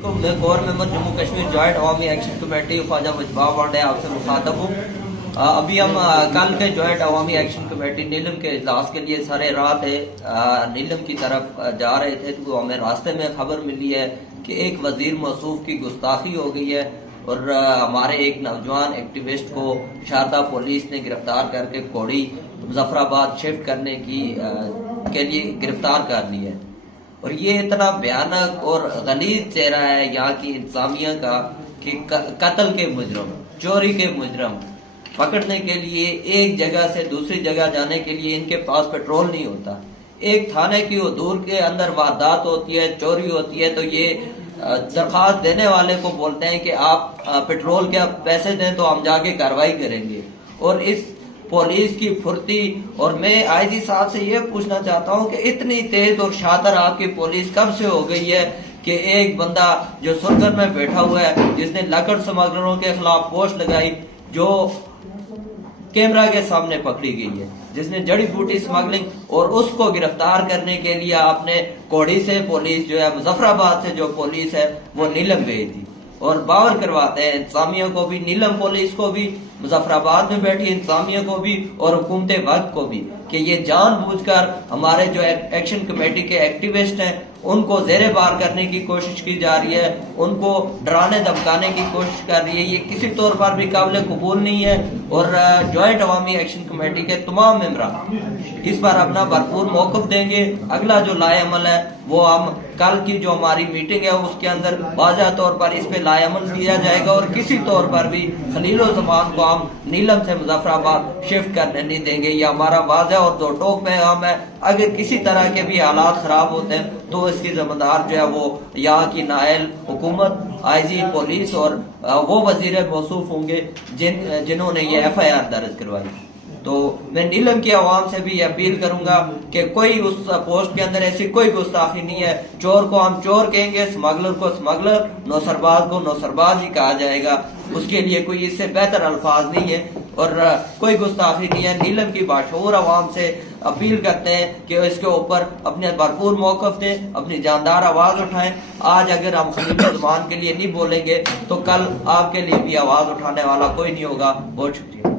मैं core member Jammu Kashmir joint अवामी action committee Khwaja मुजबा वांडे आपसे मुखातब हूँ। अभी हम कल के जॉइंट अवामी एक्शन कमेटी नीलम के इजलास के लिए सारे रात नीलम की तरफ जा रहे थे, तो हमें रास्ते में खबर मिली है कि एक वजीर मौसूफ की गुस्ताखी हो गई है और हमारे एक नौजवान एक्टिविस्ट को शारदा पुलिस ने गिरफ्तार करके कोड़ी मुजफ्फराबाद शिफ्ट करने के लिए गिरफ्तार कर लिया है। और ये इतना भयानक और गलीज चेहरा है यहाँ की इंतजामिया का कि कत्ल के मुजरम, चोरी के मुजरम पकड़ने के लिए एक जगह से दूसरी जगह जाने के लिए इनके पास पेट्रोल नहीं होता। एक थाने की हदूद के अंदर वारदात होती है, चोरी होती है, तो ये दरखास्त देने वाले को बोलते हैं कि आप पेट्रोल के पैसे दें तो हम जाके कार्रवाई करेंगे। और इस पुलिस की फुर्ती, और मैं आईजी साहब से ये पूछना चाहता हूँ कि इतनी तेज और शातिर आपकी पुलिस कब से हो गई है कि एक बंदा जो सुरगन में बैठा हुआ है, जिसने लकड़ स्मगलरों के खिलाफ पोस्ट लगाई, जो कैमरा के सामने पकड़ी गई है, जिसने जड़ी बूटी स्मगलिंग, और उसको गिरफ्तार करने के लिए आपने कोड़ी से पुलिस जो है, मुजफ्फराबाद से जो पुलिस है वो नीलम गई थी। और बावर करवाते हैं इंतजामिया को भी, नीलम पुलिस को भी, मुजफ्फराबाद में बैठी इंतजामिया को भी और हुकूमत वक्त को भी, कि ये जानबूझकर हमारे जो एक्शन कमेटी के एक्टिविस्ट हैं उनको जेरे बार करने की कोशिश की जा रही है, उनको डराने धमकाने की कोशिश कर रही है। ये किसी तौर पर भी काबिल कबूल नहीं है। और जॉइंट अवामी एक्शन कमेटी के तमाम मेंबरान इस पर अपना भरपूर मौक़िफ़ देंगे। अगला जो लाएअमल है वो हम कल की जो हमारी मीटिंग है उसके अंदर वाज़ह तौर पर इस पे लाएअमल किया जाएगा और किसी तौर पर भी खलील-उज़्ज़मान को हम नीलम से मुजफ्फराबाद शिफ्ट करने नहीं देंगे। ये हमारा वाज़ह और दो टोक पैगाम है। अगर किसी तरह के भी हालात खराब होते हैं तो इसकी जिम्मेदार जो है वो यहाँ की नायल हुकूमत, आईजी पुलिस और वो वजीर मौसूफ होंगे जिन्होंने ये FIR दर्ज करवाई। तो मैं नीलम की आवाम से भी अपील करूंगा कि कोई उस पोस्ट के अंदर ऐसी कोई गुस्ताखी नहीं है। चोर को हम चोर कहेंगे, स्मगलर को स्मगलर, नौसरबाज को नौसरबाज ही कहा जाएगा। उसके लिए कोई इससे बेहतर अल्फाज नहीं है और कोई गुस्ताखी नहीं है। नीलम की बाशऊर आवाम से अपील करते हैं कि इसके ऊपर अपने भरपूर मौक़िफ़ दें, अपनी जानदार आवाज़ उठाएं। आज अगर हम खलील-उज़्ज़मान के लिए नहीं बोलेंगे तो कल आपके लिए भी आवाज़ उठाने वाला कोई नहीं होगा। बहुत शुक्रिया।